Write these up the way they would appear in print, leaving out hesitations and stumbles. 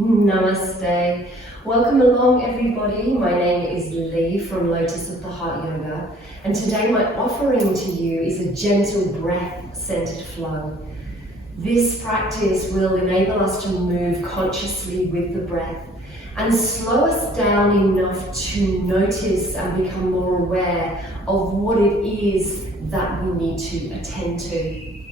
Namaste. Welcome along everybody. My name is Lee from Lotus of the Heart Yoga, and today my offering to you is a gentle breath-centered flow. This practice will enable us to move consciously with the breath and slow us down enough to notice and become more aware of what it is that we need to attend to.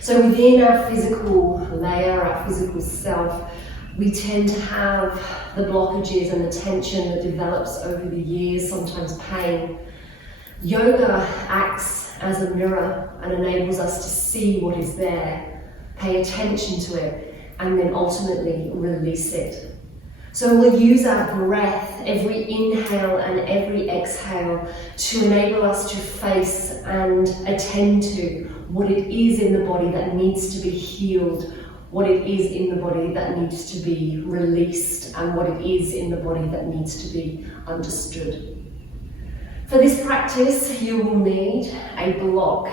So within our physical layer, our physical self, we tend to have the blockages and the tension that develops over the years, sometimes pain. Yoga acts as a mirror and enables us to see what is there, pay attention to it, and then ultimately release it. So we'll use our breath, every inhale and every exhale, to enable us to face and attend to what it is in the body that needs to be healed, what it is in the body that needs to be released, and what it is in the body that needs to be understood. For this practice, you will need a block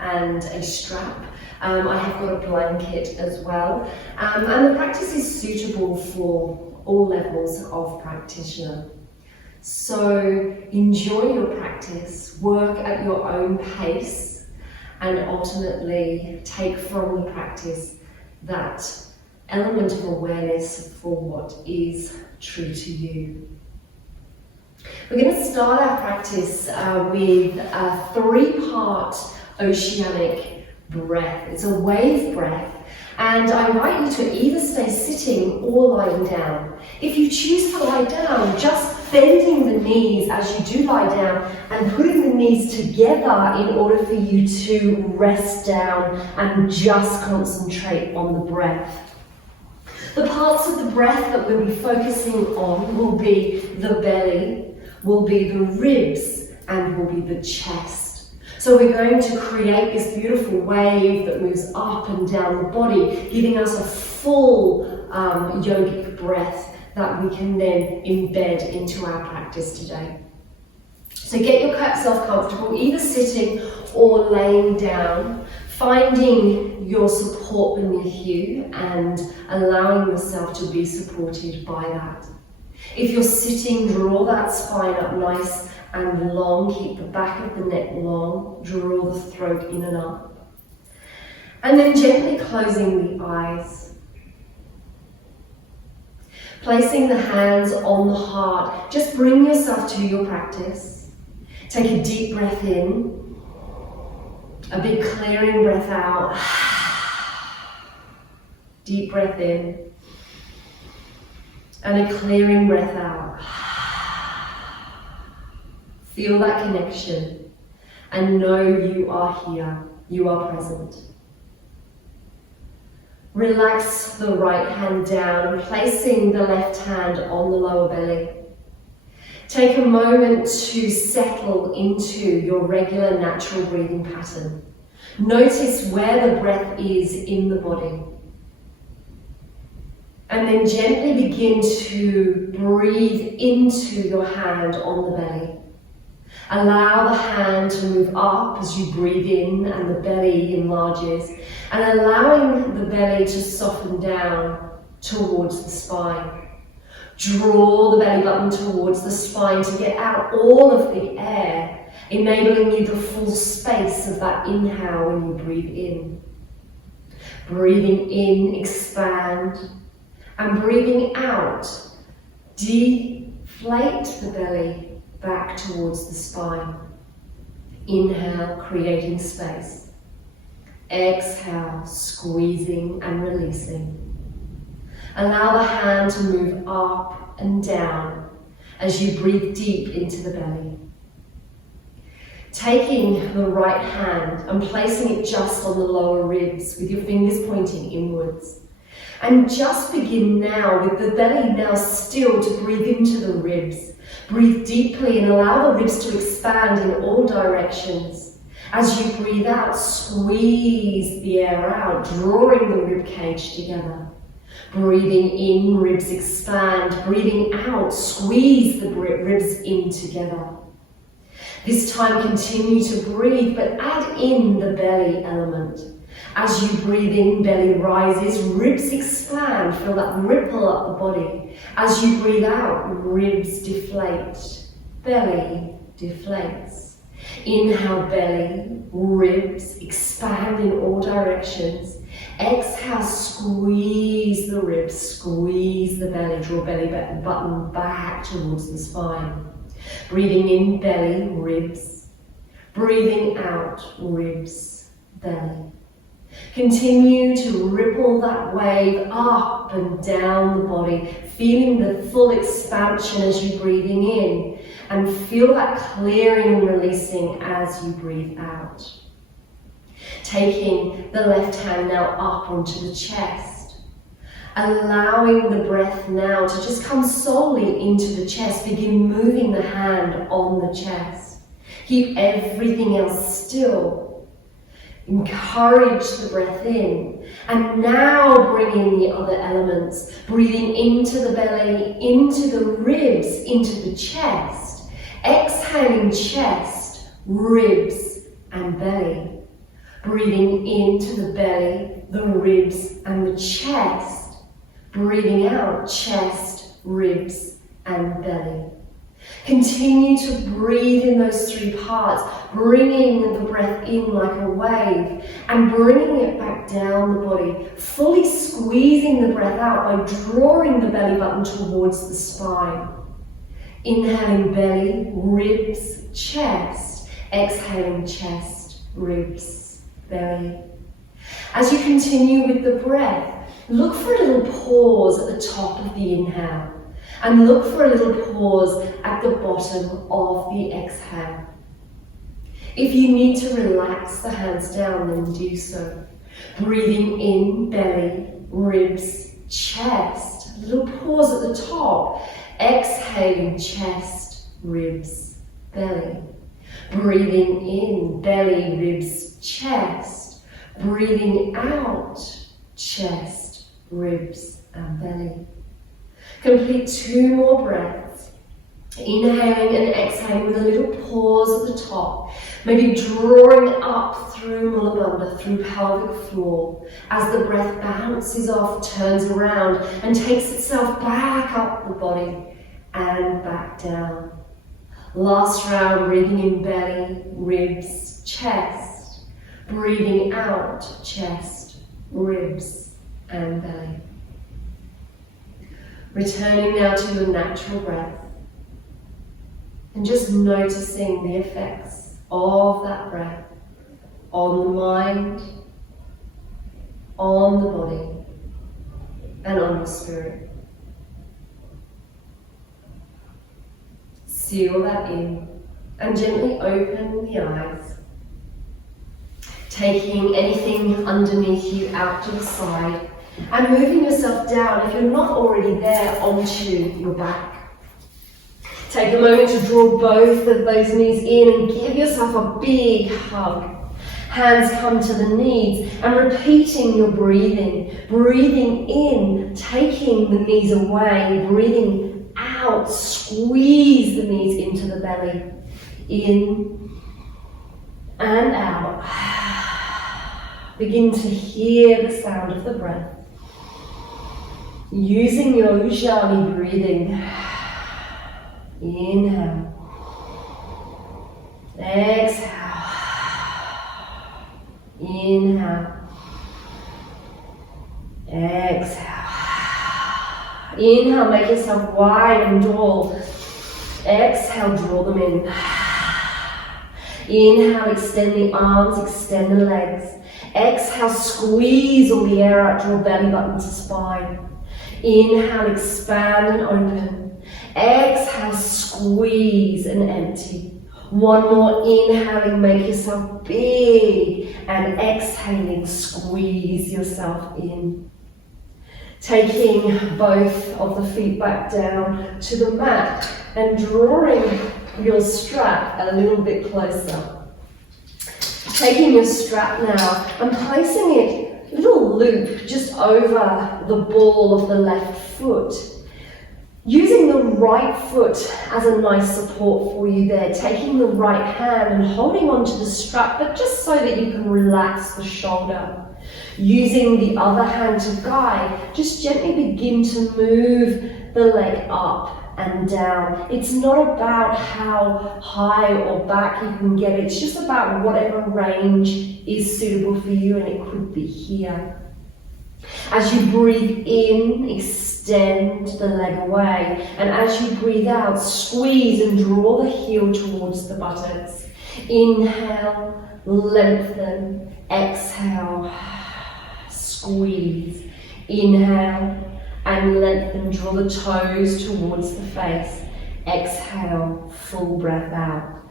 and a strap. I have got a blanket as well, and the practice is suitable for all levels of practitioner. So enjoy your practice, work at your own pace, and ultimately take from the practice that element of awareness for what is true to you. We're going to start our practice with a 3-part oceanic breath. It's a wave breath, and I invite you to either stay sitting or lying down. If you choose to lie down, just bending the knees as you do lie down and putting the knees together in order for you to rest down and just concentrate on the breath. The parts of the breath that we'll be focusing on will be the belly, will be the ribs, and will be the chest. So we're going to create this beautiful wave that moves up and down the body, giving us a full yogic breath that we can then embed into our practice today. So get yourself comfortable, either sitting or laying down, finding your support beneath you and allowing yourself to be supported by that. If you're sitting, draw that spine up nice and long, keep the back of the neck long, draw the throat in and up. And then gently closing the eyes. Placing the hands on the heart, just bring yourself to your practice. Take a deep breath in, a big clearing breath out. Deep breath in, and a clearing breath out. Feel that connection and know you are here, you are present. Relax the right hand down and placing the left hand on the lower belly. Take a moment to settle into your regular natural breathing pattern. Notice where the breath is in the body. And then gently begin to breathe into your hand on the belly. Allow the hand to move up as you breathe in and the belly enlarges, and allowing the belly to soften down towards the spine. Draw the belly button towards the spine to get out all of the air, enabling you the full space of that inhale when you breathe in. Breathing in, expand, and breathing out, deflate the belly back towards the spine. Inhale, creating space. Exhale, squeezing and releasing. Allow the hand to move up and down as you breathe deep into the belly. Taking the right hand and placing it just on the lower ribs with your fingers pointing inwards. And just begin now with the belly now still to breathe into the ribs. Breathe deeply and allow the ribs to expand in all directions. As you breathe out, squeeze the air out, drawing the rib cage together. Breathing in, ribs expand. Breathing out, squeeze the ribs in together. This time continue to breathe, but add in the belly element. As you breathe in, belly rises, ribs expand, feel that ripple up the body. As you breathe out, ribs deflate, belly deflates. Inhale, belly, ribs expand in all directions. Exhale, squeeze the ribs, squeeze the belly, draw belly button back towards the spine. Breathing in, belly, ribs. Breathing out, ribs, belly. Continue to ripple that wave up and down the body, feeling the full expansion as you're breathing in, and feel that clearing and releasing as you breathe out. Taking the left hand now up onto the chest, allowing the breath now to just come solely into the chest. Begin moving the hand on the chest. Keep everything else still. Encourage the breath in, and now bring in the other elements, breathing into the belly, into the ribs, into the chest. Exhaling, chest, ribs and belly. Breathing into the belly, the ribs and the chest. Breathing out, chest, ribs and belly. Continue to breathe in those three parts, bringing the breath in like a wave and bringing it back down the body, fully squeezing the breath out by drawing the belly button towards the spine. Inhaling, belly, ribs, chest. Exhaling, chest, ribs, belly. As you continue with the breath, look for a little pause at the top of the inhale. And look for a little pause at the bottom of the exhale. If you need to relax the hands down, then do so. Breathing in, belly, ribs, chest. A little pause at the top. Exhaling, chest, ribs, belly. Breathing in, belly, ribs, chest. Breathing out, chest, ribs, and belly. Complete 2 more breaths. Inhaling and exhaling with a little pause at the top. Maybe drawing up through Mula Bandha, through pelvic floor. As the breath bounces off, turns around and takes itself back up the body and back down. Last round, breathing in, belly, ribs, chest. Breathing out, chest, ribs and belly. Returning now to your natural breath and just noticing the effects of that breath on the mind, on the body, and on the spirit. Seal that in and gently open the eyes, taking anything underneath you out to the side and moving yourself down, if you're not already there, onto your back. Take a moment to draw both of those knees in and give yourself a big hug. Hands come to the knees and repeating your breathing. Breathing in, taking the knees away. Breathing out, squeeze the knees into the belly. In and out. Begin to hear the sound of the breath. Using your Ujjayi breathing. Inhale. Exhale. Inhale. Exhale. Inhale, make yourself wide and tall. Exhale, draw them in. Inhale, extend the arms, extend the legs. Exhale, squeeze all the air out, draw belly button to spine. Inhale, expand and open. Exhale, squeeze and empty. One more, inhaling, make yourself big, and exhaling, squeeze yourself in. Taking both of the feet back down to the mat and drawing your strap a little bit closer. Taking your strap now and placing it a little loop just over the ball of the left foot. Using the right foot as a nice support for you there, taking the right hand and holding onto the strap, but just so that you can relax the shoulder. Using the other hand to guide, just gently begin to move the leg up and down. It's not about how high or back you can get it. It's just about whatever range is suitable for you, and it could be here. As you breathe in, extend the leg away, and as you breathe out, squeeze and draw the heel towards the buttocks. Inhale, lengthen, exhale, squeeze. Inhale and lengthen, draw the toes towards the face. Exhale, full breath out.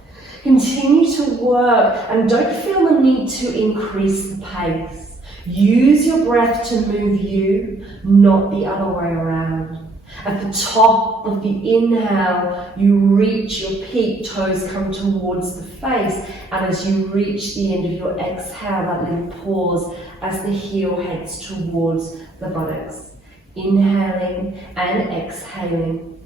Continue to work and don't feel the need to increase the pace. Use your breath to move you, not the other way around. At the top of the inhale, you reach your peak, toes come towards the face, and as you reach the end of your exhale, that little pause as the heel heads towards the buttocks. Inhaling and exhaling.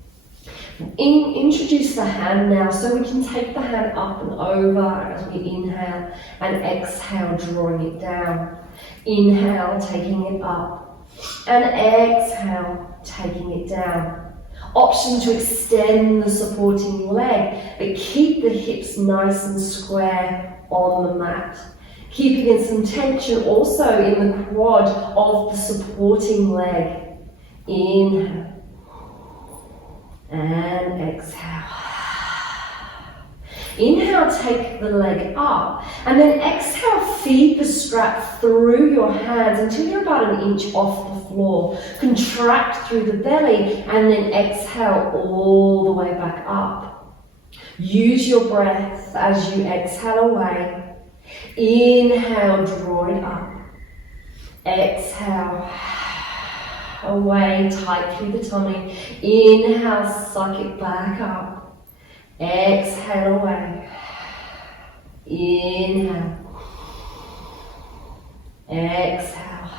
Introduce the hand now, so we can take the hand up and over as we inhale, and exhale, drawing it down. Inhale, taking it up, and exhale, taking it down. Option to extend the supporting leg, but keep the hips nice and square on the mat. Keeping in some tension also in the quad of the supporting leg. Inhale and exhale. Inhale, take the leg up, and then exhale, feed the strap through your hands until you're about an inch off the floor. Contract through the belly, and then exhale all the way back up. Use your breath as you exhale away. Inhale, draw it up. Exhale, away, tight through the tummy. Inhale, suck it back up. Exhale away. Inhale. Exhale.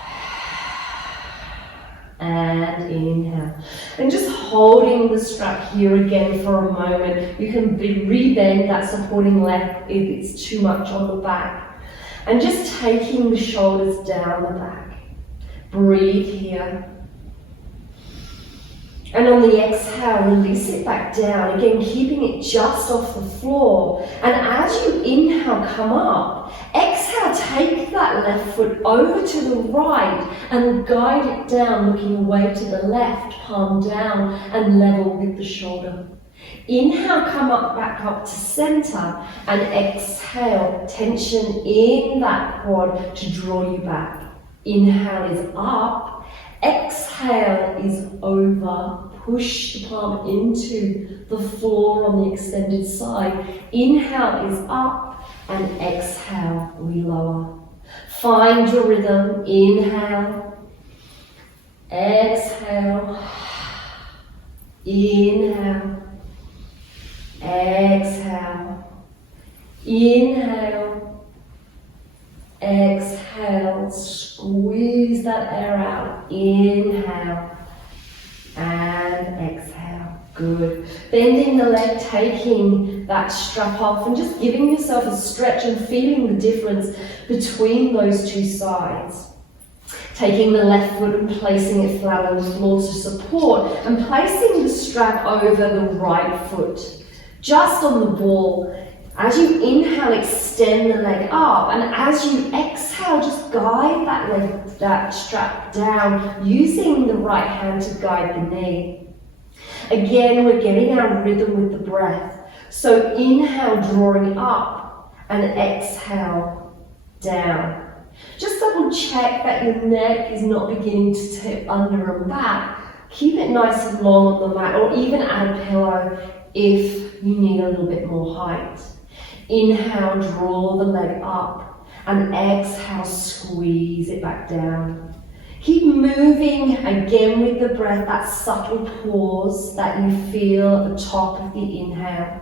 And inhale. And just holding the strap here again for a moment. You can rebend that supporting leg if it's too much on the back. And just taking the shoulders down the back. Breathe here. And on the exhale, release it back down, again keeping it just off the floor. And as you inhale, come up. Exhale, take that left foot over to the right and guide it down, looking away to the left, palm down and level with the shoulder. Inhale, come up, back up to center, and exhale, tension in that quad to draw you back. Inhale is up. Exhale is over. Push the palm into the floor on the extended side. Inhale is up, and exhale, we lower. Find your rhythm. Inhale. Exhale. Inhale. Exhale. Inhale. Exhale. Squeeze that air out. Inhale. And exhale. Good. Bending the leg, taking that strap off and just giving yourself a stretch and feeling the difference between those two sides. Taking the left foot and placing it flat on the floor to support, and placing the strap over the right foot, just on the ball. As you inhale, extend the leg up, and as you exhale, just guide that strap down, using the right hand to guide the knee. Again, we're getting our rhythm with the breath. So inhale, drawing up, and exhale, down. Just double check that your neck is not beginning to tip under and back. Keep it nice and long on the mat, or even add a pillow if you need a little bit more height. Inhale, draw the leg up, and exhale, squeeze it back down. Keep moving again with the breath, that subtle pause that you feel at the top of the inhale.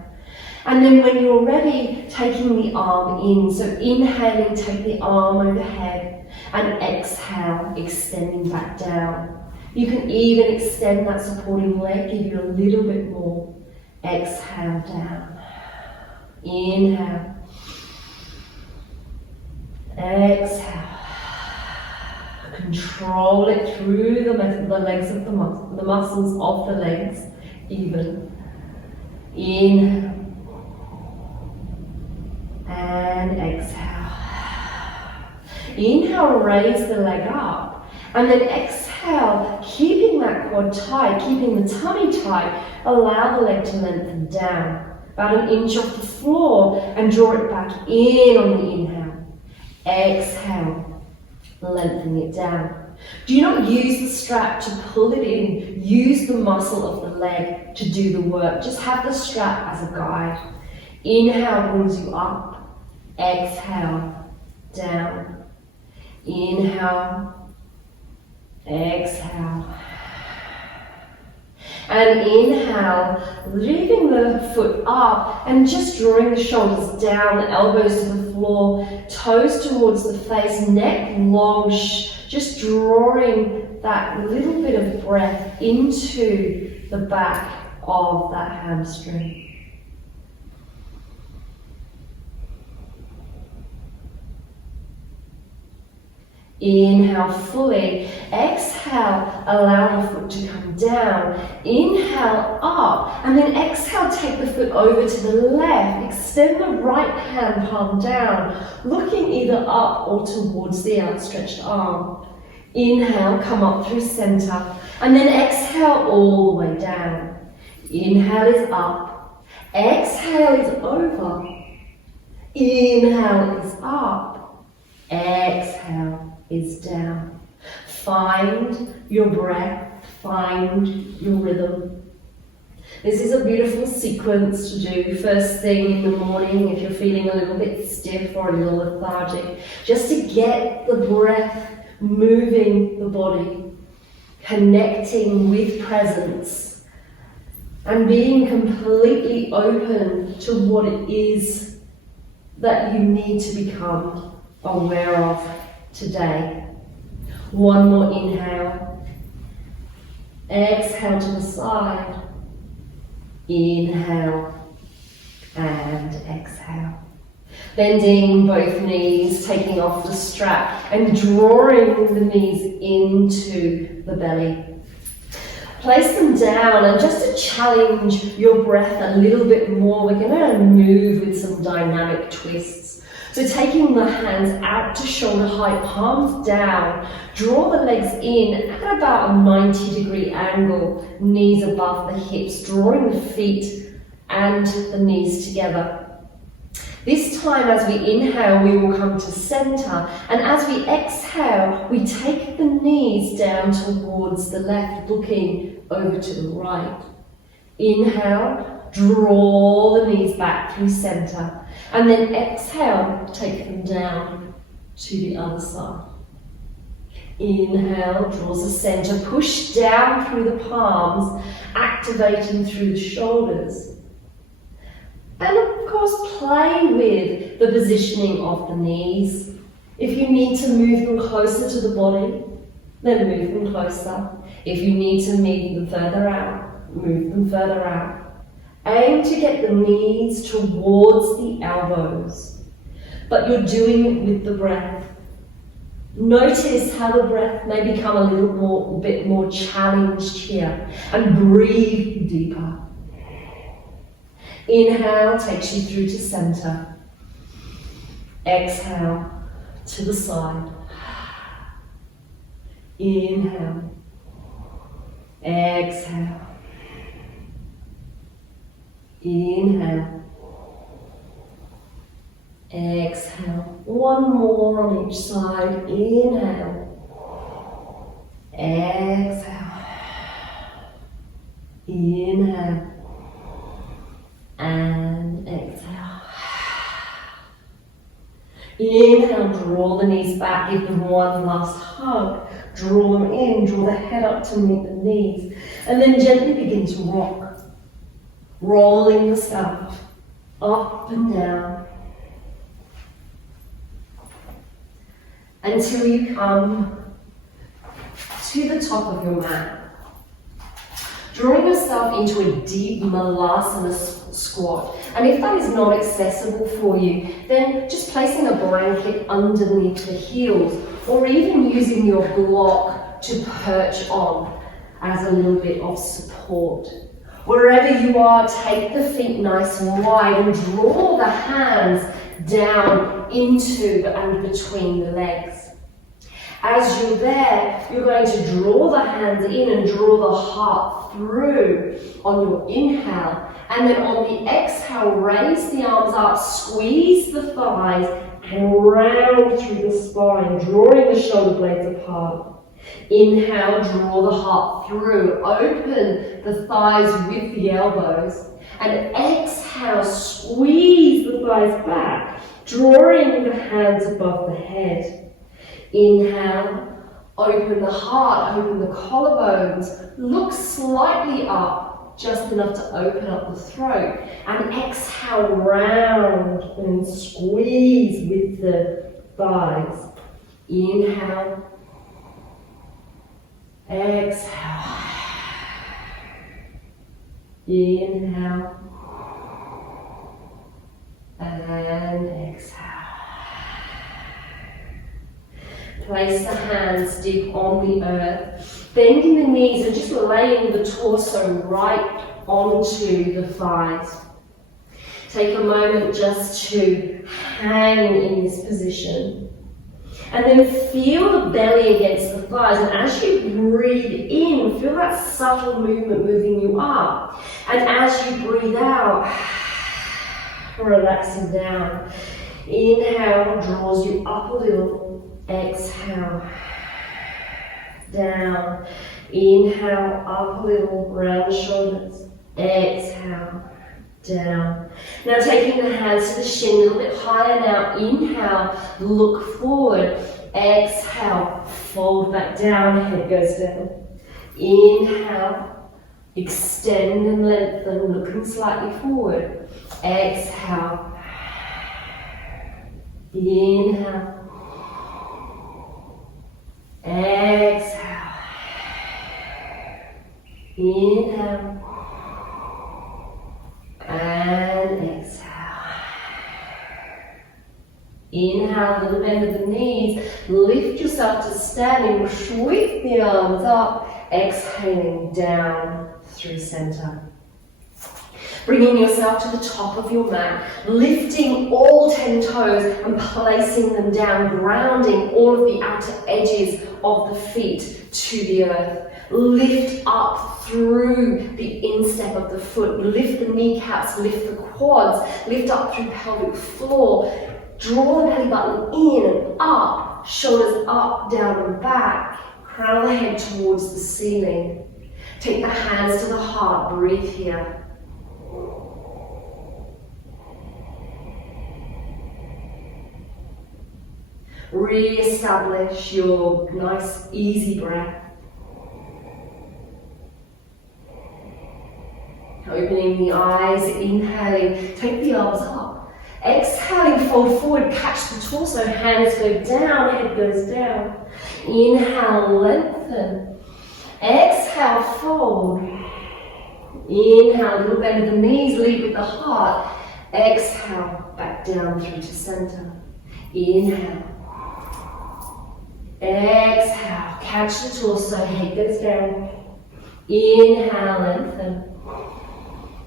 And then when you're ready, taking the arm in. So inhaling, take the arm overhead, and exhale, extending back down. You can even extend that supporting leg, give you a little bit more. Exhale, down. Inhale. Exhale. Control it through the legs of the muscles of the legs, even. Inhale. And exhale. Inhale, raise the leg up. And then exhale, keeping that quad tight, keeping the tummy tight, allow the leg to lengthen down. About an inch off the floor and draw it back in on the inhale. Exhale, lengthen it down. Do not use the strap to pull it in. Use the muscle of the leg to do the work. Just have the strap as a guide. Inhale brings you up. Exhale, down. Inhale. Exhale. And inhale, leaving the foot up and just drawing the shoulders down, the elbows to the floor, toes towards the face, neck long, just drawing that little bit of breath into the back of that hamstring. Inhale fully, exhale, allow the foot to come down, inhale up, and then exhale, take the foot over to the left, extend the right hand palm down, looking either up or towards the outstretched arm. Inhale, come up through center, and then exhale all the way down. Inhale is up, exhale is over, inhale is up, exhale is down. Find your breath, find your rhythm. This is a beautiful sequence to do first thing in the morning if you're feeling a little bit stiff or a little lethargic, just to get the breath moving the body, connecting with presence, and being completely open to what it is that you need to become aware of today. One more inhale. Exhale to the side. Inhale and exhale. Bending both knees, taking off the strap and drawing the knees into the belly. Place them down, and just to challenge your breath a little bit more, we're going to move with some dynamic twists. So taking the hands out to shoulder height, palms down, draw the legs in at about a 90-degree angle, knees above the hips, drawing the feet and the knees together. This time as we inhale, we will come to center, and as we exhale, we take the knees down towards the left, looking over to the right. Inhale, draw the knees back through center, and then exhale, take them down to the other side. Inhale, draws the center, push down through the palms, activating through the shoulders. And of course, play with the positioning of the knees. If you need to move them closer to the body, then move them closer. If you need to move them further out, move them further out. Aim to get the knees towards the elbows, but you're doing it with the breath. Notice how the breath may become a bit more challenged here, and breathe deeper. Inhale takes you through to center. Exhale to the side. Inhale. Exhale. Inhale. Exhale. One more on each side. Inhale. Exhale. Inhale. And exhale. Inhale, draw the knees back, give them one last hug. Draw them in, draw the head up to meet the knees. And then gently begin to rock. Rolling the scalp up and down until you come to the top of your mat. drawing yourself into a deep malasana squat. And if that is not accessible for you, then just placing a blanket underneath the heels, or even using your block to perch on as a little bit of support. Wherever you are, take the feet nice and wide and draw the hands down into and between the legs. As you're there, you're going to draw the hands in and draw the heart through on your inhale. And then on the exhale, raise the arms up, squeeze the thighs and round through the spine, drawing the shoulder blades apart. Inhale, draw the heart through, open the thighs with the elbows. And exhale, squeeze the thighs back, drawing the hands above the head. Inhale, open the heart, open the collarbones, look slightly up, just enough to open up the throat. And exhale, round and squeeze with the thighs. Inhale, exhale, inhale, and exhale. Place the hands deep on the earth, bending the knees and just laying the torso right onto the thighs. Take a moment just to hang in this position. And then feel the belly against the thighs. And as you breathe in, feel that subtle movement moving you up. And as you breathe out, relaxing down. Inhale draws you up a little. Exhale, down. Inhale, up a little, round shoulders. Exhale, down. Now taking the hands to the shin a little bit higher now. Inhale, look forward. Exhale, fold back down, head goes down. Inhale, extend and lengthen, looking slightly forward. Exhale. Inhale. Exhale. Inhale. And exhale. Inhale, little bend of the knees. Lift yourself to standing. Sweep the arms up. Exhaling down through center. Bringing yourself to the top of your mat, lifting all 10 toes and placing them down, grounding all of the outer edges of the feet to the earth. Lift up through the instep of the foot, lift the kneecaps, lift the quads, lift up through pelvic floor, draw the belly button in and up, shoulders up, down and back, crown of the head towards the ceiling. Take the hands to the heart, breathe here. Re-establish your nice, easy breath. Opening the eyes, inhaling, take the arms up. Exhaling, fold forward, catch the torso, hands go down, head goes down. Inhale, lengthen. Exhale, fold. Inhale, little bend of the knees, lead with the heart. Exhale, back down through to center. Inhale. Exhale, catch the torso, head goes down. Inhale, lengthen.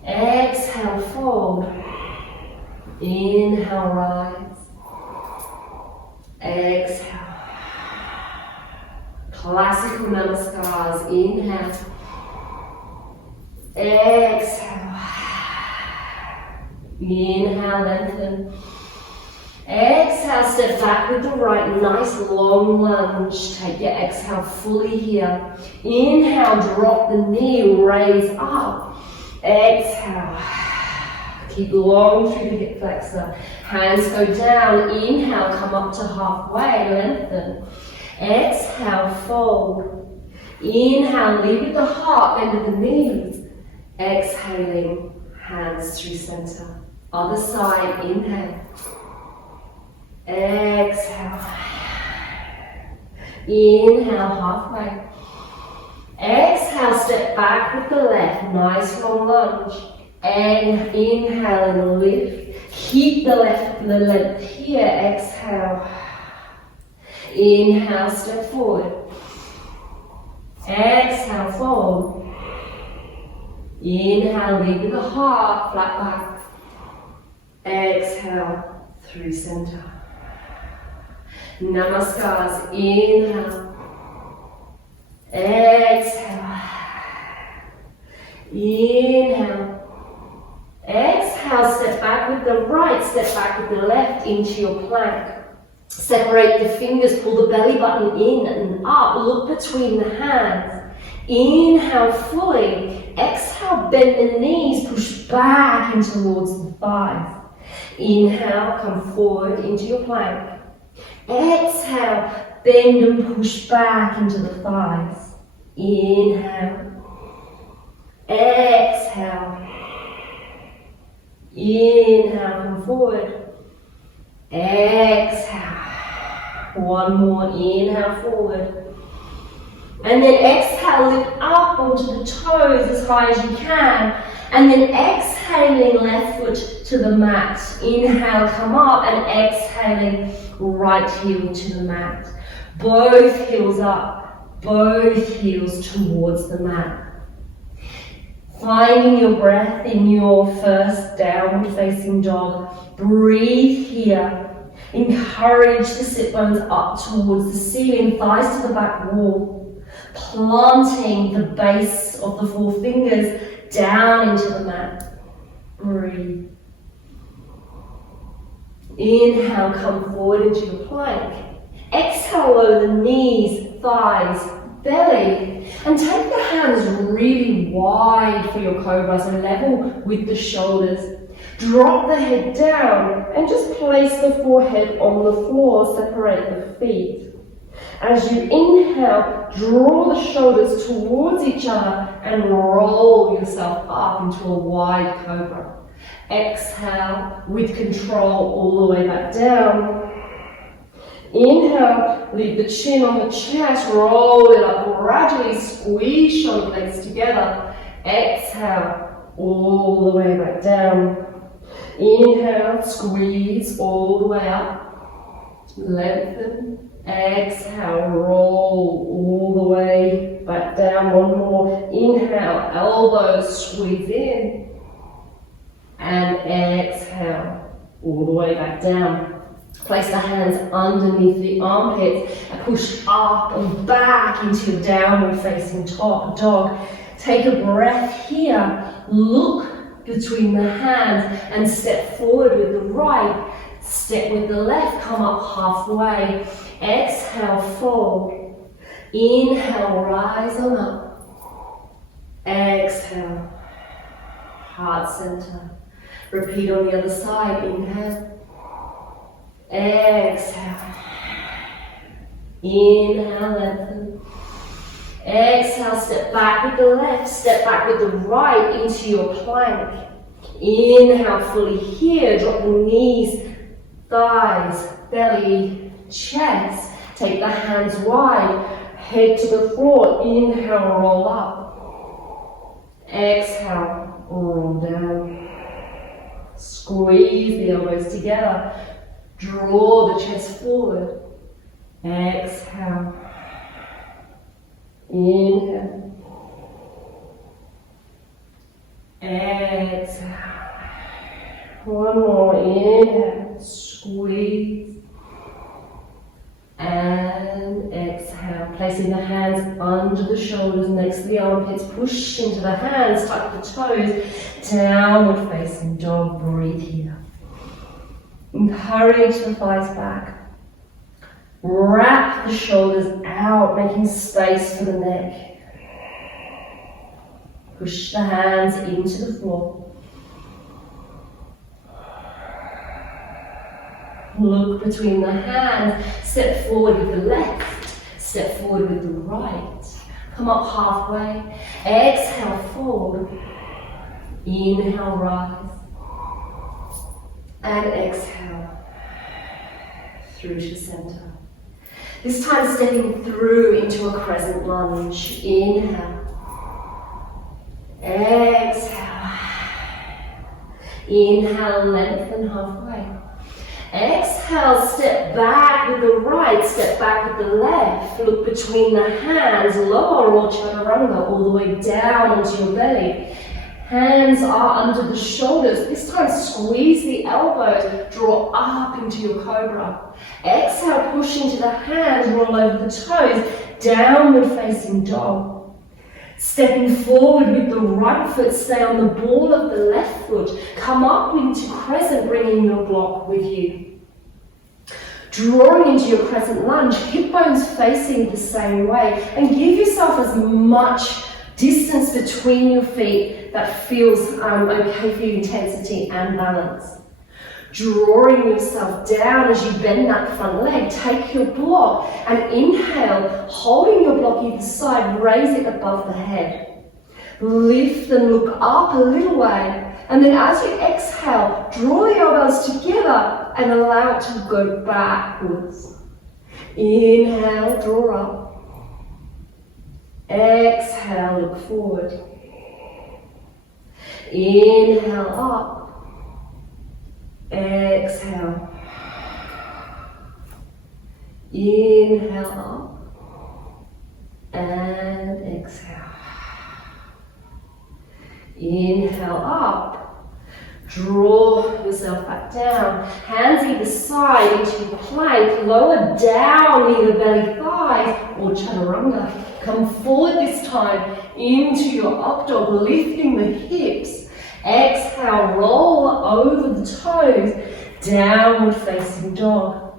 Exhale, fold. Inhale, rise. Exhale. Classical namaskars. Inhale. Exhale. Inhale, lengthen. Exhale, step back with the right, nice long lunge. Take your exhale fully here. Inhale, drop the knee, raise up. Exhale, keep long through the hip flexor. Hands go down, inhale, come up to halfway, lengthen. Exhale, fold. Inhale, lead with the heart, bend of the knees. Exhaling, hands through center. Other side, inhale. Exhale. Inhale, halfway. Exhale, step back with the left, nice long lunge. And inhale and lift. Keep the length here, exhale. Inhale, step forward. Exhale, fold. Inhale, lead with the heart, flat back. Exhale, through center. Namaskars, inhale. Exhale. Inhale. Exhale, step back with the right, step back with the left into your plank. Separate the fingers, pull the belly button in and up, look between the hands. Inhale fully, exhale, bend the knees, push back in towards the thighs. Inhale, come forward into your plank. Exhale, bend and push back into the thighs. Inhale. Exhale. Inhale, come forward. Exhale. One more, inhale forward. And then exhale, lift up onto the toes as high as you can. And then exhaling left foot to the mat. Inhale, come up, and exhaling right heel to the mat. Both heels up, both heels towards the mat. Finding your breath in your first downward facing dog. Breathe here. Encourage the sit bones up towards the ceiling, thighs to the back wall. Planting the base of the four fingers down into the mat. Breathe. Inhale, come forward into your plank. Exhale, lower the knees, thighs, belly. And take the hands really wide for your cobra, so level with the shoulders. Drop the head down and just place the forehead on the floor, separate the feet. As you inhale, draw the shoulders towards each other and roll yourself up into a wide cobra. Exhale with control all the way back down. Inhale, leave the chin on the chest, roll it up, gradually squeeze shoulder blades together. Exhale, all the way back down. Inhale, squeeze all the way up. Lengthen. Exhale, roll all the way back down. One more. Inhale, elbows squeeze in. And exhale, all the way back down. Place the hands underneath the armpits and push up and back into your downward facing dog. Take a breath here. Look between the hands and step forward with the right. Step with the left, come up halfway. Exhale, fold. Inhale, rise on up. Exhale, heart center. Repeat on the other side. Inhale. Exhale. Inhale, lengthen. Exhale, step back with the left, step back with the right into your plank. Inhale fully here, drop the knees, thighs, belly, chest. Take the hands wide, head to the floor. Inhale, roll up. Exhale, roll down. Squeeze the elbows together. Draw the chest forward. Exhale. Inhale. Exhale. One more. Inhale. Squeeze. And exhale. Placing the hands under the shoulders next to the armpits. Push into the hands. Tuck the toes. Downward facing dog. Breathe here. Encourage the thighs back. Wrap the shoulders out, making space for the neck. Push the hands into the floor. Look between the hands. Step forward with the left. Step forward with the right. Come up halfway. Exhale, fold. Inhale, rise. And exhale through to center. This time stepping through into a crescent lunge. Inhale. Exhale. Inhale, lengthen halfway. Exhale, step back with the right, step back with the left. Look between the hands, lower or chaturanga, all the way down onto your belly. Hands are under the shoulders. This time squeeze the elbows, draw up into your cobra. Exhale, push into the hands, roll over the toes, downward facing dog. Stepping forward with the right foot, stay on the ball of the left foot. Come up into crescent, bringing your block with you. Drawing into your crescent lunge, hip bones facing the same way, and give yourself as much distance between your feet that feels okay for your intensity and balance. Drawing yourself down as you bend that front leg, take your block and inhale, holding your block either side, raise it above the head. Lift and look up a little way, and then as you exhale, draw the elbows together and allow it to go backwards. Inhale, draw up. Exhale, look forward. Inhale, up. Exhale. Inhale up. And exhale. Inhale up. Draw yourself back down. Hands either side into your plank. Lower down either belly thighs or chaturanga. Come forward this time into your up dog, lifting the hips. Exhale, roll over the toes, downward facing dog.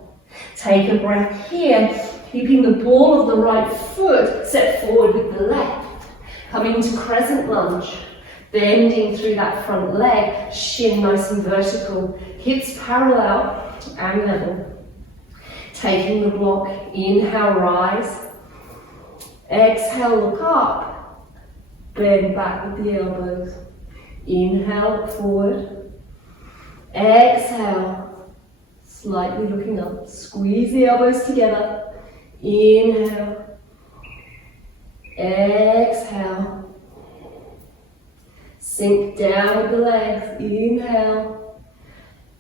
Take a breath here, keeping the ball of the right foot set forward with the left. Come into crescent lunge, bending through that front leg, shin nice and vertical, hips parallel and level. Taking the block, inhale, rise. Exhale, look up, bend back with the elbows. Inhale, forward. Exhale, slightly looking up. Squeeze the elbows together. Inhale. Exhale. Sink down with the legs. Inhale.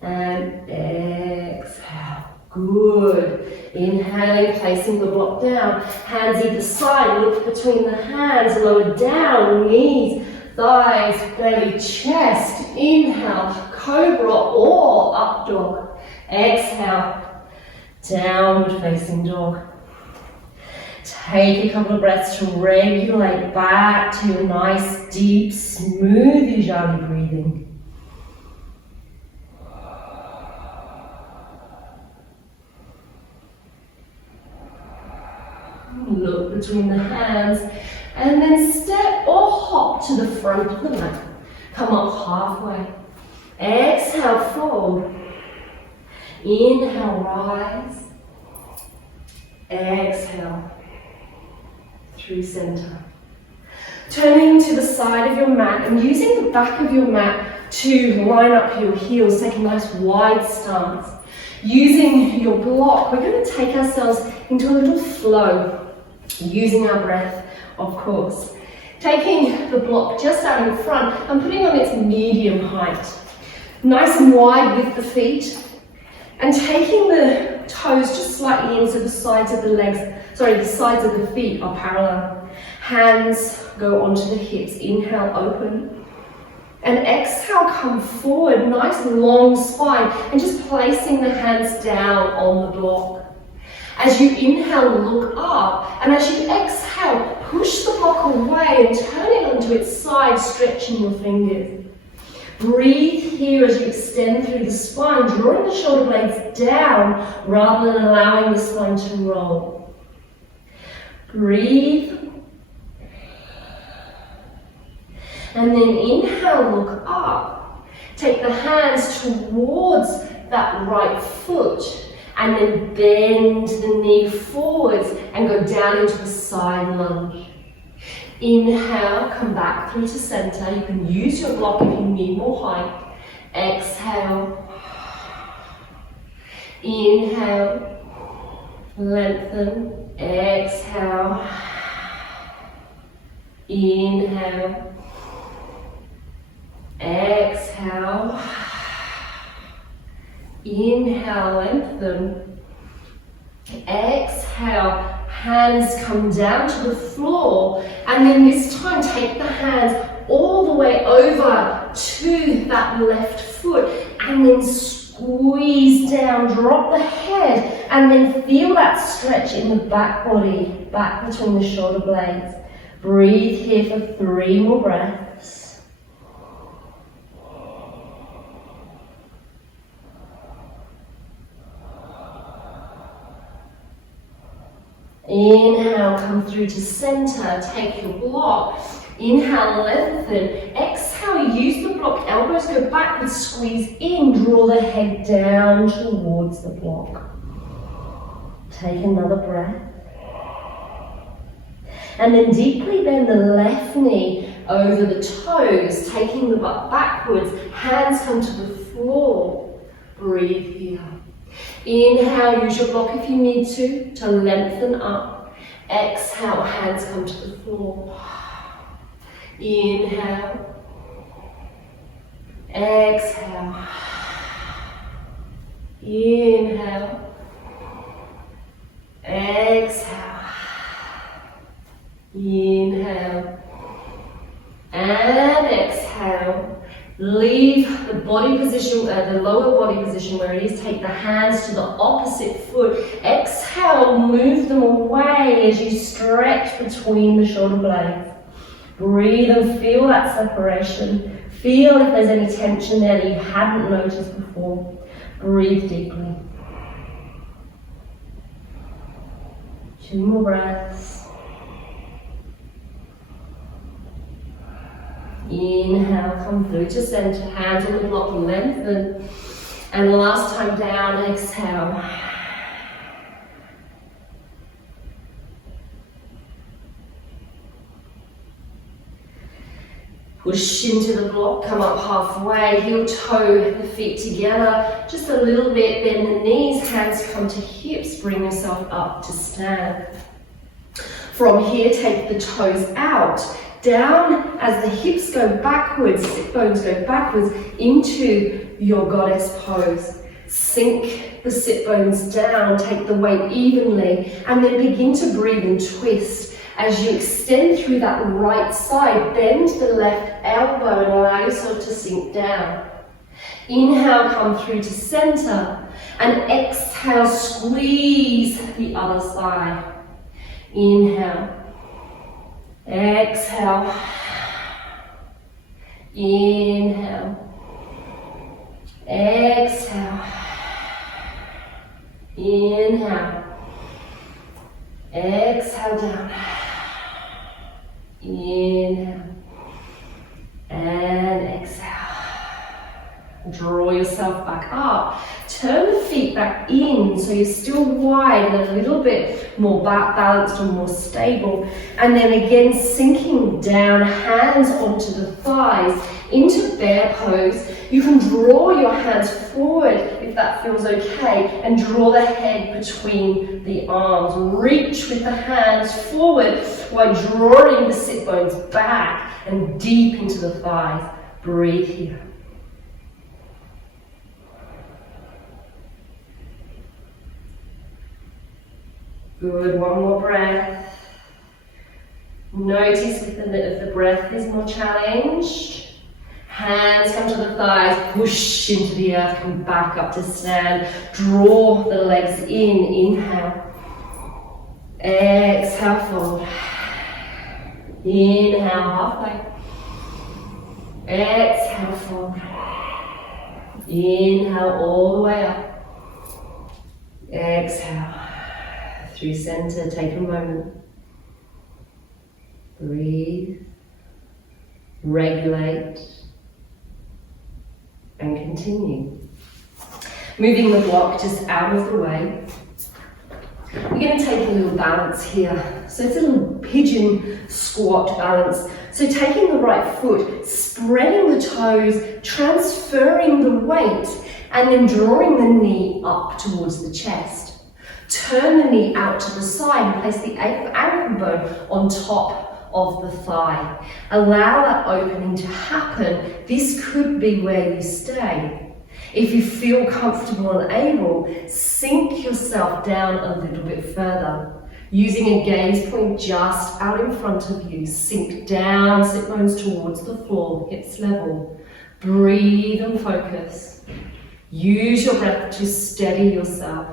And exhale. Good. Inhaling, placing the block down. Hands either side. Look between the hands. Lower down. Knees. Thighs, belly, chest. Inhale, cobra or up dog. Exhale, downward facing dog. Take a couple of breaths to regulate back to your nice, deep, smooth Ujjayi breathing. Look between the hands. And then step or hop to the front of the mat. Come up halfway. Exhale, fold. Inhale, rise. Exhale, through center. Turning to the side of your mat and using the back of your mat to line up your heels, take a nice wide stance. Using your block, we're going to take ourselves into a little flow, using our breath. Of course. Taking the block just out in front and putting on its medium height. Nice and wide with the feet. And taking the toes just slightly in so the sides of the legs, the sides of the feet are parallel. Hands go onto the hips. Inhale, open. And exhale, come forward. Nice long spine. And just placing the hands down on the block. As you inhale, look up, and as you exhale, push the block away and turn it onto its side, stretching your fingers. Breathe here as you extend through the spine, drawing the shoulder blades down rather than allowing the spine to roll. Breathe. And then inhale, look up. Take the hands towards that right foot. And then bend the knee forwards and go down into a side lunge. Inhale, come back through to center. You can use your block if you need more height. Exhale. Inhale. Lengthen. Exhale. Inhale. Exhale. Inhale, lengthen. Exhale, hands come down to the floor, and then this time take the hands all the way over to that left foot, and then squeeze down, drop the head, and then feel that stretch in the back body, back between the shoulder blades. Breathe here for 3 more breaths. Inhale, come through to center, take your block. Inhale, lengthen. Exhale, use the block. Elbows go backwards, squeeze in, draw the head down towards the block. Take another breath. And then deeply bend the left knee over the toes, taking the butt backwards. Hands come to the floor. Breathe here. Inhale, use your block if you need to lengthen up. Exhale, hands come to the floor. Inhale. Exhale. Inhale. Exhale. Inhale. And exhale. Leave the body position, the lower body position where it is. Take the hands to the opposite foot. Exhale, move them away as you stretch between the shoulder blades. Breathe and feel that separation. Feel if there's any tension there that you hadn't noticed before. Breathe deeply. 2 more breaths. Inhale, come through to center, hands on the block, lengthen. And last time down, exhale. Push into the block, come up halfway, heel toe the feet together, just a little bit, bend the knees, hands come to hips, bring yourself up to stand. From here, take the toes out. Down as the hips go backwards, sit bones go backwards into your goddess pose. Sink the sit bones down, take the weight evenly, and then begin to breathe and twist. As you extend through that right side, bend the left elbow and allow yourself to sink down. Inhale, come through to center, and exhale, squeeze the other side. Inhale. Exhale. Inhale. Exhale. Inhale. Exhale down. Inhale. And exhale. Draw yourself back up. Turn the feet back in so you're still wide and a little bit more balanced or more stable. And then again, sinking down, hands onto the thighs, into bear pose. You can draw your hands forward if that feels okay, and draw the head between the arms. Reach with the hands forward while drawing the sit bones back and deep into the thighs. Breathe here. Good, 1 more breath. Notice if the breath is more challenged. Hands come to the thighs, push into the earth, come back up to stand. Draw the legs in, inhale. Exhale, fold. Inhale, halfway. Exhale, fold. Inhale, all the way up. Exhale. Through center, take a moment. Breathe. Regulate. And continue. Moving the block just out of the way. We're going to take a little balance here. So it's a little pigeon squat balance. So taking the right foot, spreading the toes, transferring the weight, and then drawing the knee up towards the chest. Turn the knee out to the side and place the ankle bone on top of the thigh. Allow that opening to happen. This could be where you stay. If you feel comfortable and able, sink yourself down a little bit further. Using a gaze point just out in front of you, sink down, sit bones towards the floor, hips level. Breathe and focus. Use your breath to steady yourself.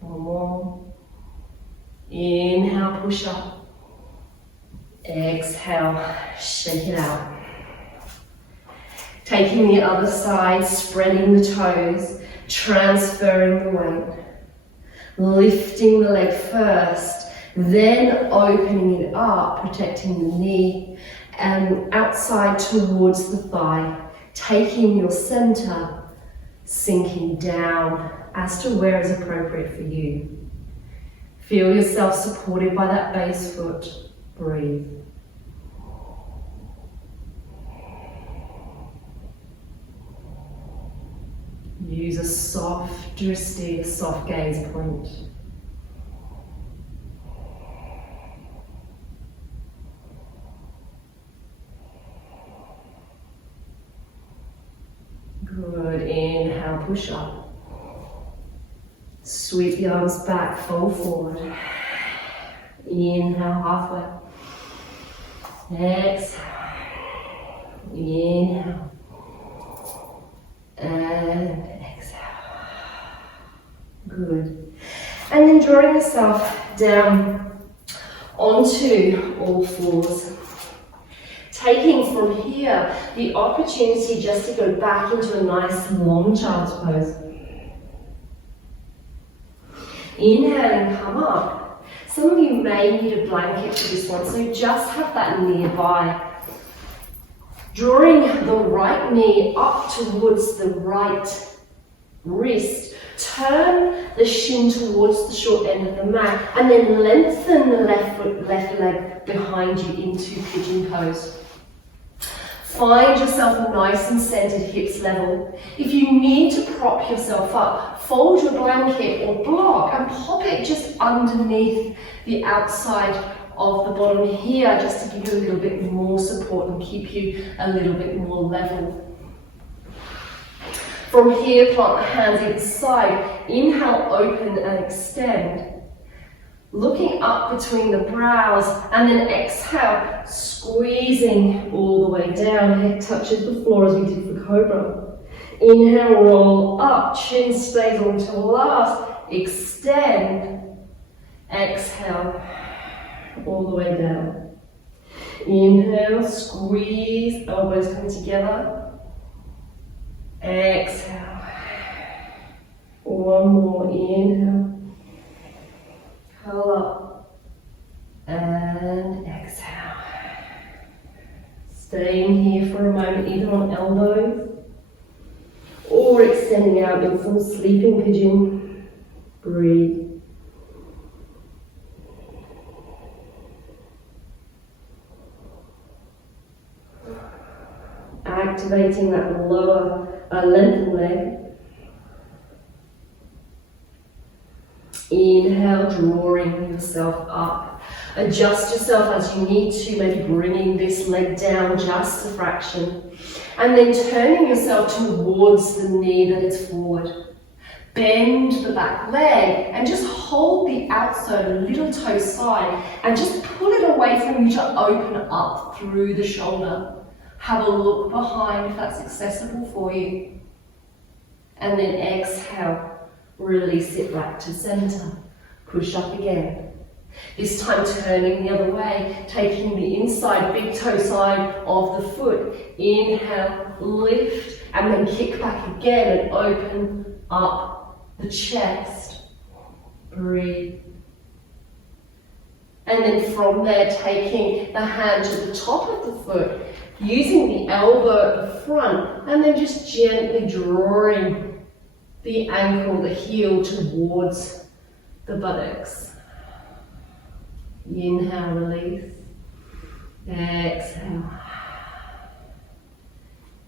One more. Inhale, push up. Exhale, shake it out. Taking the other side, spreading the toes, transferring the weight. Lifting the leg first, then opening it up, protecting the knee, and outside towards the thigh. Taking your center, sinking down as to where is appropriate for you. Feel yourself supported by that base foot. Breathe. Use a soft drishti, a soft gaze point. Good. Inhale, push up. Sweep the arms back, fold forward. Inhale, halfway. Exhale. Inhale. And exhale. Good. And then drawing yourself down onto all fours. Taking from here the opportunity just to go back into a nice long child's pose. Inhaling, come up. Some of you may need a blanket for this one, so just have that nearby. Drawing the right knee up towards the right wrist. Turn the shin towards the short end of the mat and then lengthen the left leg behind you into pigeon pose. Find yourself nice and centered, hips level. If you need to prop yourself up, fold your blanket or block and pop it just underneath the outside of the bottom here, just to give you a little bit more support and keep you a little bit more level. From here, plant the hands either side. Inhale, open and extend. Looking up between the brows, and then exhale, squeezing all the way down. Head touches the floor as we did for Cobra. Inhale, roll up, chin stays on till last. Extend. Exhale, all the way down. Inhale, squeeze, elbows come together. Exhale. One more, inhale. Curl up and exhale. Staying here for a moment, either on elbows or extending out in some sleeping pigeon. Breathe. Activating that lower lengthened leg. Inhale, drawing yourself up. Adjust yourself as you need to, maybe bringing this leg down just a fraction. And then turning yourself towards the knee that is forward. Bend the back leg and just hold the outside little toe side and just pull it away from you to open up through the shoulder. Have a look behind if that's accessible for you. And then exhale. Release it back to center. Push up again. This time turning the other way, taking the inside big toe side of the foot. Inhale, lift, and then kick back again and open up the chest. Breathe. And then from there, taking the hand to the top of the foot, using the elbow at the front, and then just gently drawing the ankle, the heel towards the buttocks. Inhale, release. Exhale.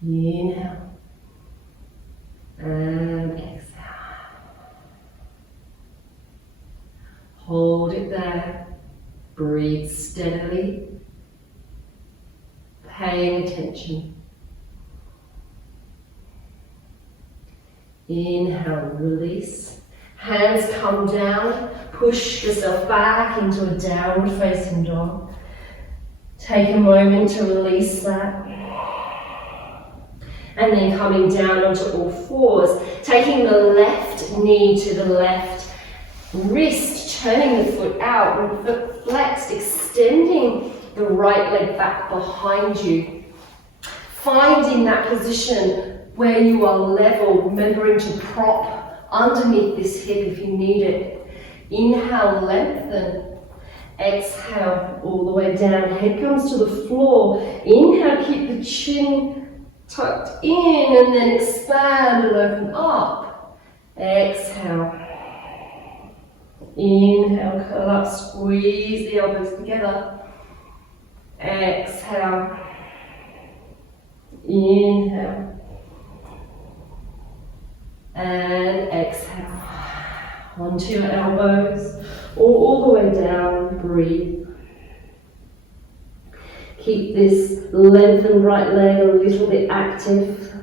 Inhale. And exhale. Hold it there. Breathe steadily. Paying attention. Inhale, release. Hands come down. Push yourself back into a downward facing dog. Take a moment to release that. And then coming down onto all fours, taking the left knee to the left wrist, turning the foot out, with the foot flexed, extending the right leg back behind you. Finding that position where you are level, remembering to prop underneath this hip if you need it. Inhale, lengthen. Exhale, all the way down. Head comes to the floor. Inhale, keep the chin tucked in and then expand and open up. Exhale. Inhale, curl up, squeeze the elbows together. Exhale. Inhale. And exhale. Onto your elbows, or all the way down, breathe. Keep this lengthened right leg a little bit active,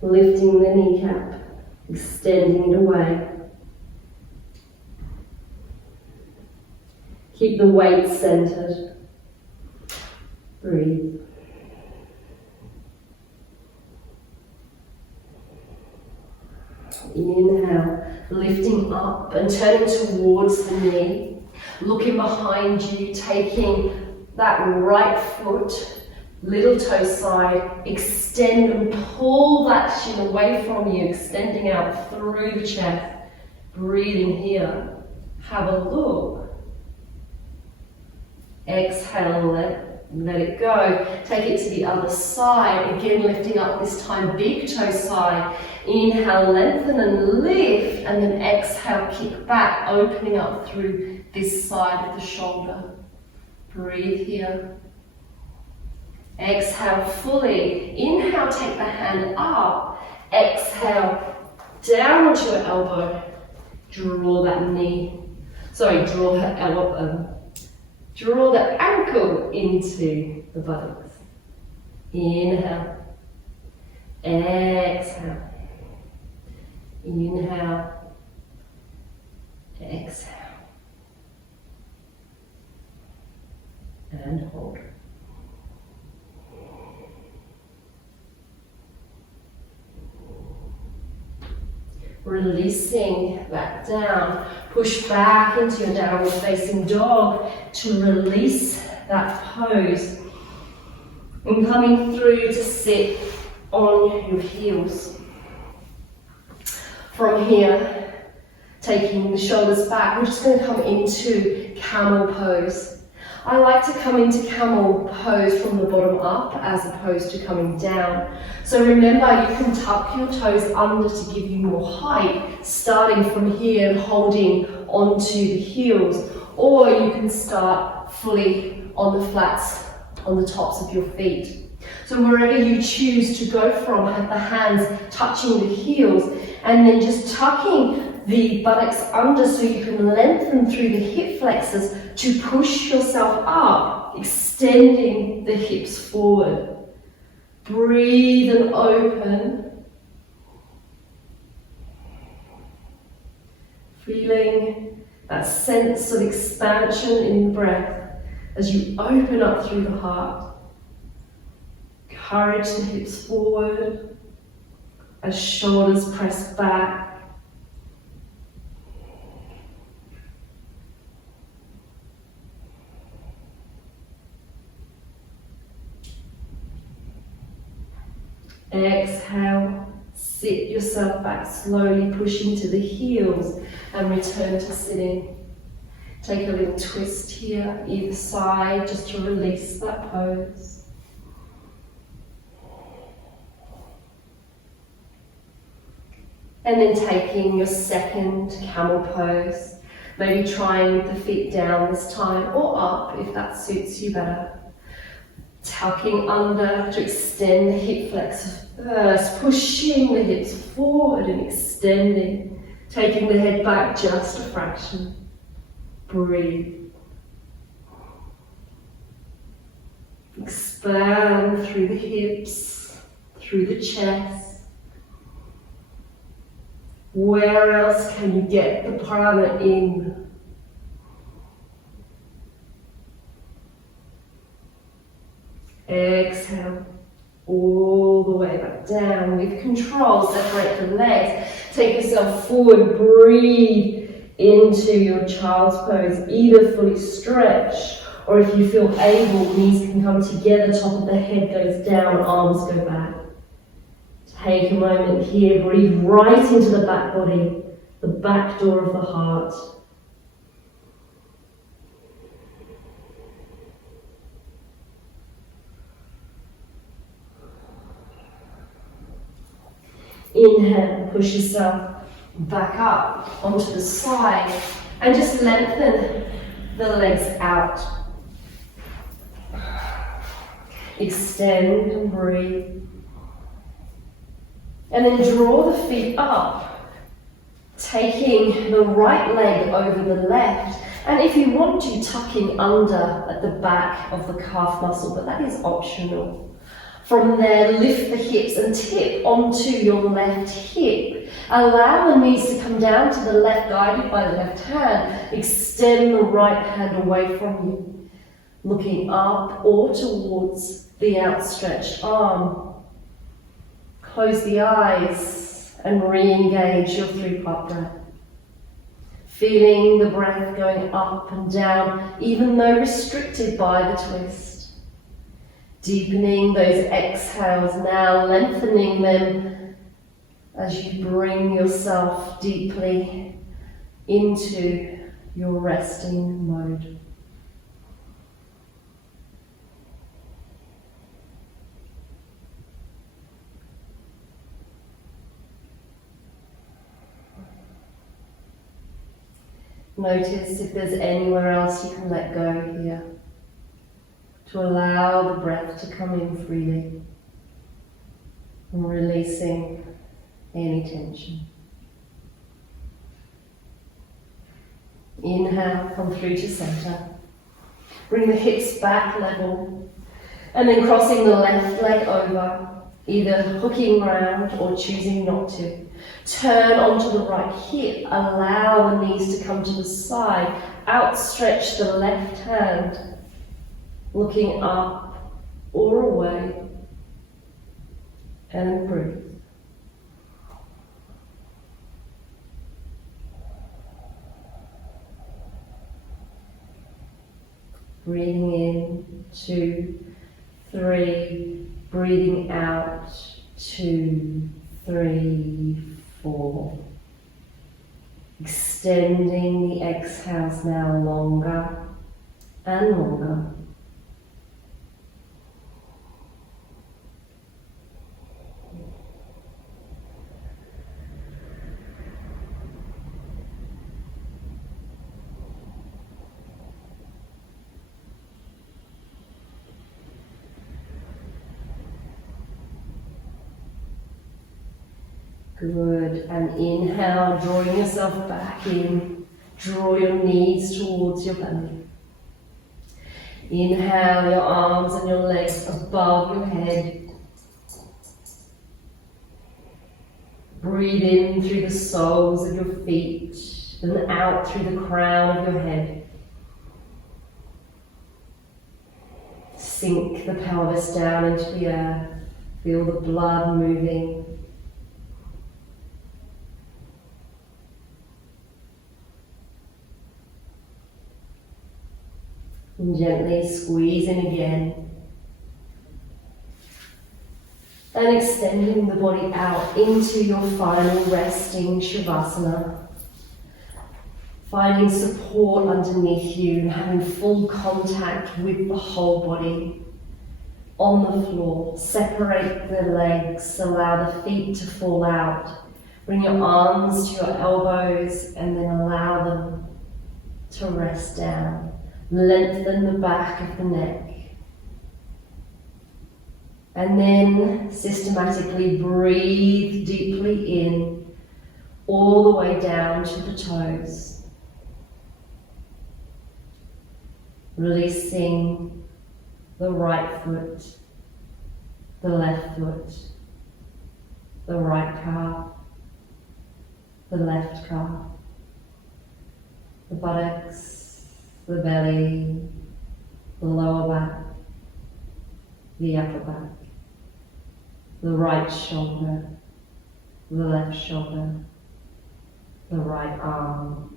lifting the kneecap, extending it away. Keep the weight centered. Breathe. Inhale, lifting up and turning towards the knee. Looking behind you, taking that right foot, little toe side, extend and pull that shin away from you, extending out through the chest. Breathing here. Have a look. Exhale, let it go. Take it to the other side. Again, lifting up this time, big toe side. Inhale, lengthen and lift, and then exhale, kick back, opening up through this side of the shoulder. Breathe here. Exhale fully. Inhale, take the hand up. Exhale, down onto your elbow. Draw that knee. Draw her elbow. Draw the ankle into the buttocks. Inhale. Exhale. Inhale. Exhale. And hold. Releasing back down. Push back into your downward facing dog to release that pose. And coming through to sit on your heels. From here, taking the shoulders back, we're just going to come into camel pose. I like to come into camel pose from the bottom up as opposed to coming down. So remember, you can tuck your toes under to give you more height, starting from here and holding onto the heels, or you can start fully on the flats, on the tops of your feet. So wherever you choose to go from, have the hands touching the heels, and then just tucking the buttocks under so you can lengthen through the hip flexors to push yourself up, extending the hips forward. Breathe and open. Feeling that sense of expansion in the breath as you open up through the heart. Courage the hips forward as shoulders press back. Exhale, sit yourself back slowly, pushing to the heels and return to sitting. Take a little twist here, either side, just to release that pose. And then taking your second camel pose, maybe trying with the feet down this time, or up if that suits you better. Tucking under to extend the hip flexor first, pushing the hips forward and extending, taking the head back just a fraction. Breathe. Expand through the hips, through the chest. Where else can you get the prana in? Exhale, all the way back down with control. Separate the legs, take yourself forward, breathe into your child's pose, either fully stretched, or if you feel able, knees can come together, top of the head goes down, arms go back. Take a moment here, breathe right into the back body, the back door of the heart. Inhale, push yourself back up onto the side and just lengthen the legs out. Extend and breathe. And then draw the feet up, taking the right leg over the left. And if you want to, tucking under at the back of the calf muscle, but that is optional. From there, lift the hips and tip onto your left hip. Allow the knees to come down to the left, guided by the left hand. Extend the right hand away from you, looking up or towards the outstretched arm. Close the eyes and re-engage your three-part breath. Feeling the breath going up and down, even though restricted by the twist. Deepening those exhales now, lengthening them as you bring yourself deeply into your resting mode. Notice if there's anywhere else you can let go here, to allow the breath to come in freely and releasing any tension. Inhale, come through to center. Bring the hips back level and then crossing the left leg over, either hooking round or choosing not to. Turn onto the right hip, allow the knees to come to the side, outstretch the left hand, looking up or away, and breathe. Breathing in, 2, 3, breathing out, 2, 3, 4. Extending the exhales now longer and longer. Good, and inhale, drawing yourself back in. Draw your knees towards your belly. Inhale, your arms and your legs above your head. Breathe in through the soles of your feet and out through the crown of your head. Sink the pelvis down into the earth. Feel the blood moving. And gently squeeze in again. And extending the body out into your final resting Shavasana. Finding support underneath you and having full contact with the whole body. On the floor, separate the legs, allow the feet to fall out. Bring your arms to your elbows and then allow them to rest down. Lengthen the back of the neck. And then systematically breathe deeply in, all the way down to the toes. Releasing the right foot, the left foot, the right calf, the left calf, the buttocks, the belly, the lower back, the upper back, the right shoulder, the left shoulder, the right arm,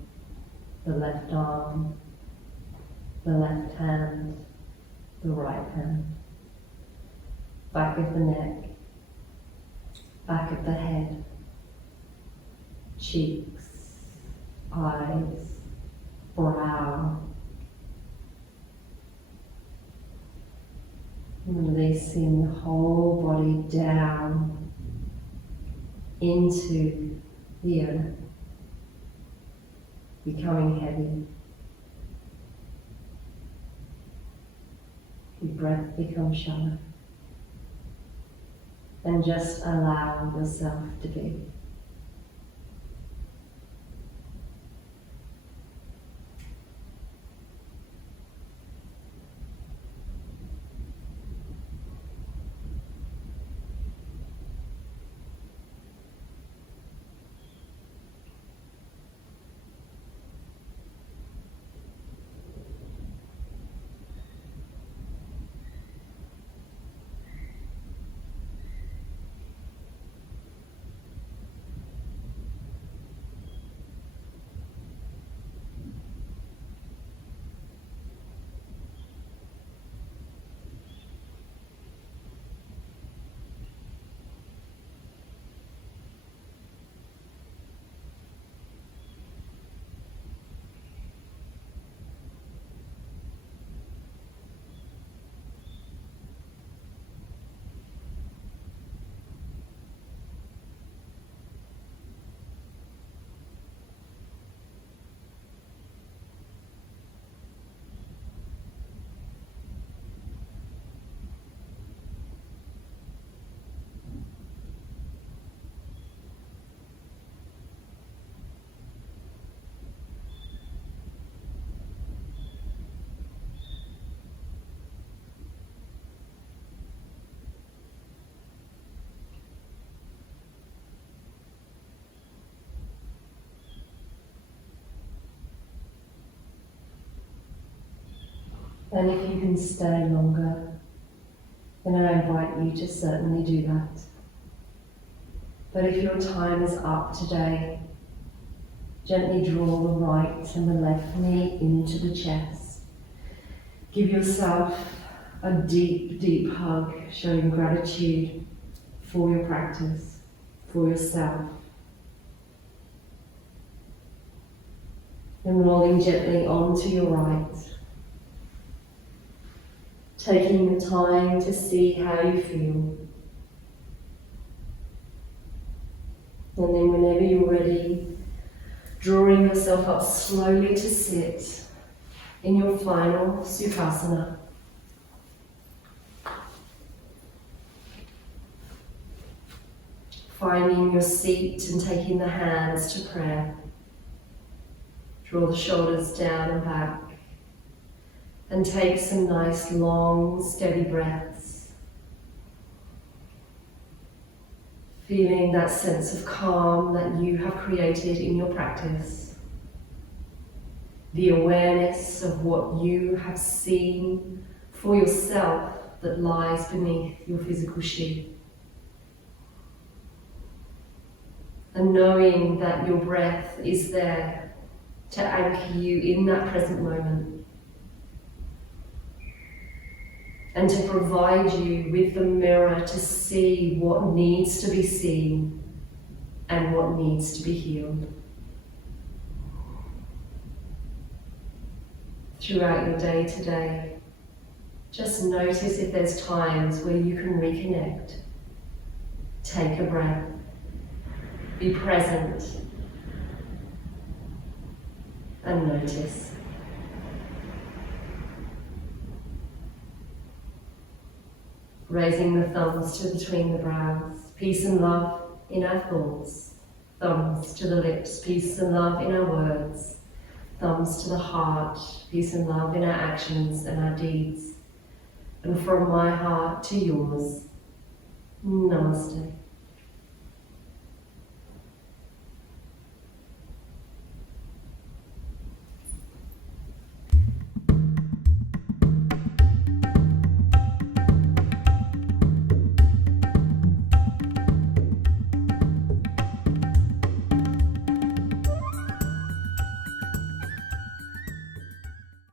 the left arm, the left hand, the right hand, back of the neck, back of the head, cheeks, eyes, brow. Releasing the whole body down into the earth, becoming heavy. Your breath becomes shallow. And just allow yourself to be. And if you can stay longer, then I invite you to certainly do that. But if your time is up today, gently draw the right and the left knee into the chest. Give yourself a deep, deep hug, showing gratitude for your practice, for yourself. And rolling gently onto your right. Taking the time to see how you feel. And then whenever you're ready, drawing yourself up slowly to sit in your final Sukhasana. Finding your seat and taking the hands to prayer. Draw the shoulders down and back. And take some nice, long, steady breaths. Feeling that sense of calm that you have created in your practice. The awareness of what you have seen for yourself that lies beneath your physical sheath. And knowing that your breath is there to anchor you in that present moment. And to provide you with the mirror to see what needs to be seen and what needs to be healed. Throughout your day today, just notice if there's times where you can reconnect. Take a breath. Be present. And notice. Raising the thumbs to between the brows, peace and love in our thoughts. Thumbs to the lips, peace and love in our words. Thumbs to the heart, peace and love in our actions and our deeds. And from my heart to yours, Namaste.